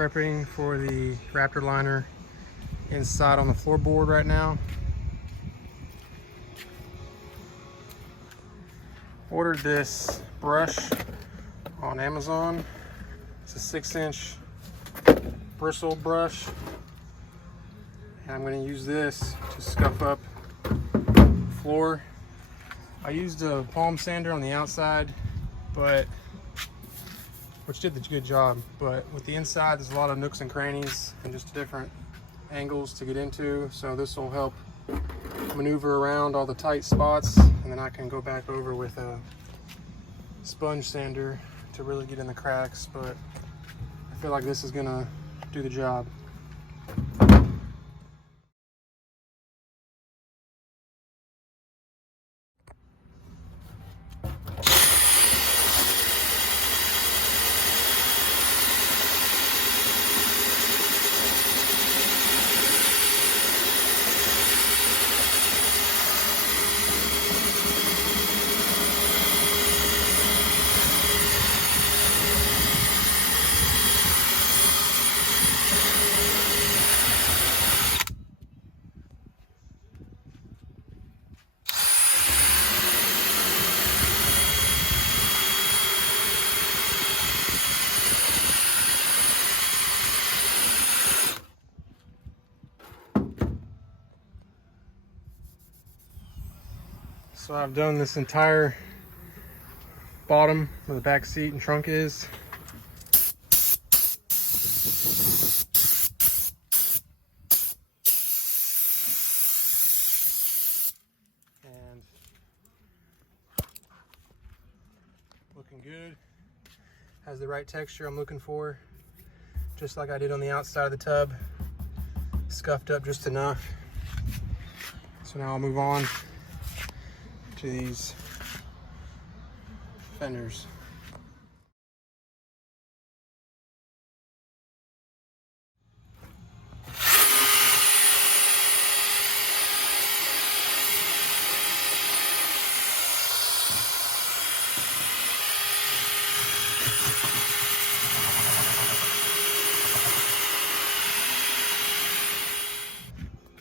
prepping for the Raptor Liner inside on the floorboard right now. Ordered this brush on Amazon. It's a 6-inch bristle brush, and I'm going to use this to scuff up the floor. I used a palm sander on the outside, which did the good job, but with the inside there's a lot of nooks and crannies and just different angles to get into, so this will help maneuver around all the tight spots, and then I can go back over with a sponge sander to really get in the cracks, but I feel like this is gonna do the job. So I've done this entire bottom where the back seat and trunk is. And looking good. Has the right texture I'm looking for. Just like I did on the outside of the tub. Scuffed up just enough. So now I'll move on to these fenders.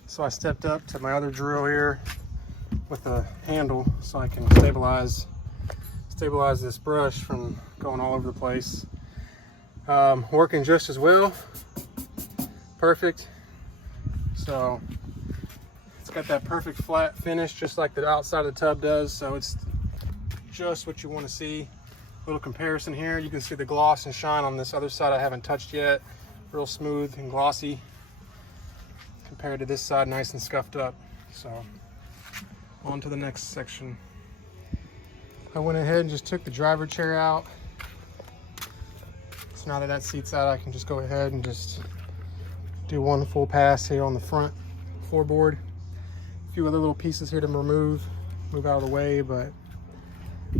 So I stepped up to my other drill here with a handle so I can stabilize this brush from going all over the place. Working just as well. Perfect. So it's got that perfect flat finish just like the outside of the tub does, so it's just what you want to see. A little comparison here, you can see the gloss and shine on this other side I haven't touched yet. Real smooth and glossy compared to this side, nice and scuffed up. So on to the next section. I went ahead and just took the driver chair out. So now that that seat's out, I can just go ahead and just do one full pass here on the front floorboard. A few other little pieces here to move out of the way, but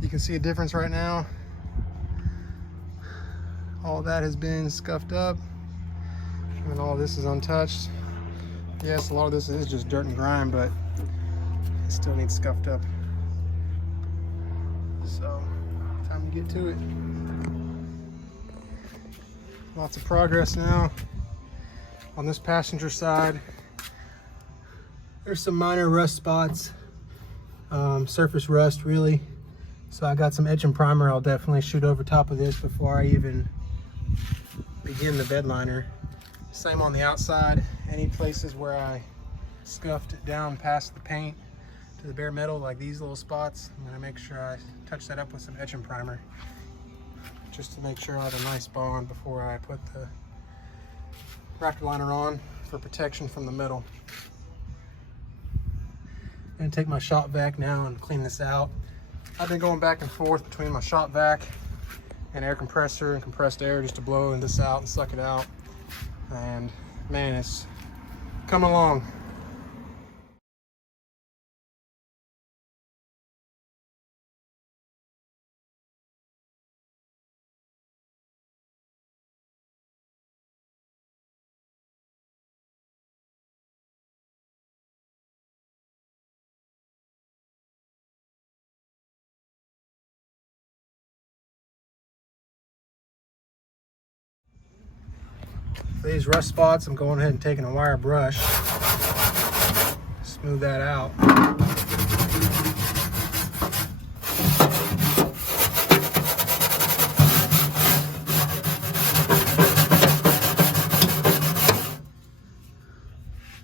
you can see a difference right now. All that has been scuffed up and all this is untouched. Yes, a lot of this is just dirt and grime, but it still needs scuffed up. So, time to get to it. Lots of progress now. On this passenger side, there's some minor rust spots, surface rust really. So I got some etch and primer I'll definitely shoot over top of this before I even begin the bed liner. Same on the outside. Any places where I scuffed it down past the paint to the bare metal, like these little spots, I'm gonna make sure I touch that up with some etch and primer, just to make sure I have a nice bond before I put the Raptor Liner on for protection from the metal. I'm gonna take my shop vac now and clean this out. I've been going back and forth between my shop vac and air compressor and compressed air just to blow this out and suck it out. And man, it's coming along. For these rust spots, I'm going ahead and taking a wire brush, smooth that out.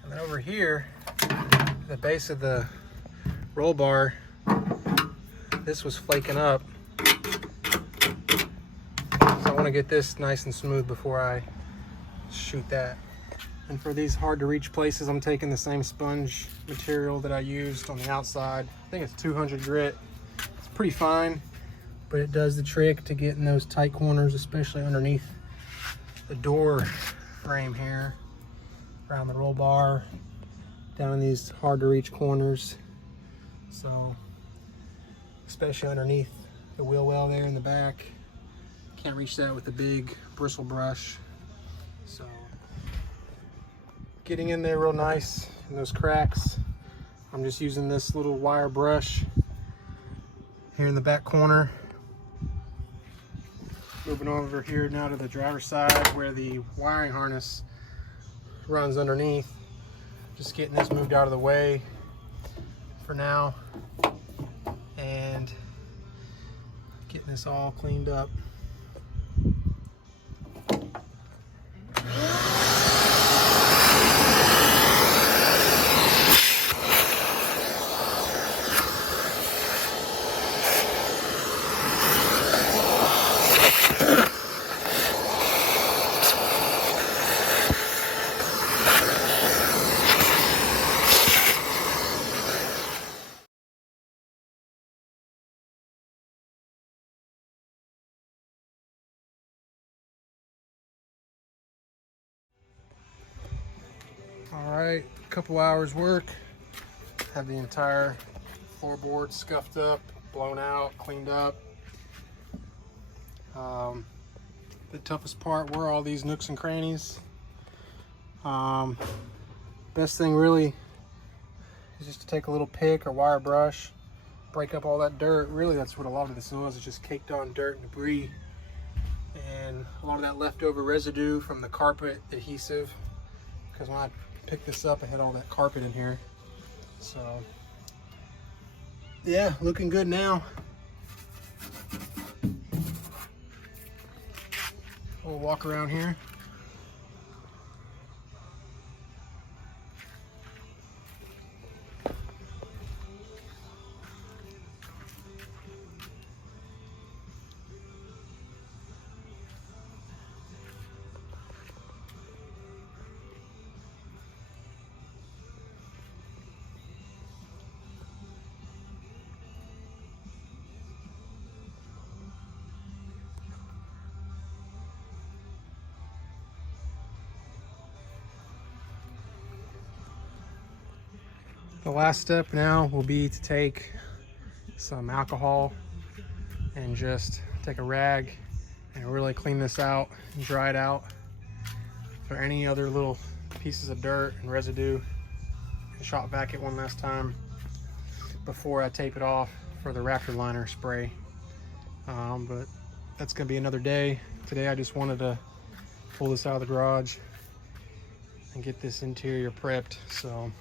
And then over here, the base of the roll bar, this was flaking up. So I want to get this nice and smooth before I shoot that. And for these hard to reach places, I'm taking the same sponge material that I used on the outside. I think it's 200 grit. It's pretty fine, but it does the trick to get in those tight corners, especially underneath the door frame here, around the roll bar, down in these hard to reach corners. So, especially underneath the wheel well there in the back. Can't reach that with a big bristle brush. So, getting in there real nice in those cracks. I'm just using this little wire brush here in the back corner. Moving over here now to the driver's side where the wiring harness runs underneath. Just getting this moved out of the way for now and getting this all cleaned up. All right, a couple hours work. Have the entire floorboard scuffed up, blown out, cleaned up. The toughest part were all these nooks and crannies. Best thing really is just to take a little pick or wire brush, break up all that dirt. Really, that's what a lot of this was, it's just caked on dirt and debris. And a lot of that leftover residue from the carpet adhesive, because when I picked this up, I had all that carpet in here. So yeah, looking good now. We'll walk around here. The last step now will be to take some alcohol and just take a rag and really clean this out and dry it out for any other little pieces of dirt and residue, and shop vac it one last time before I tape it off for the Raptor Liner spray. But that's gonna be another day. Today I just wanted to pull this out of the garage and get this interior prepped. So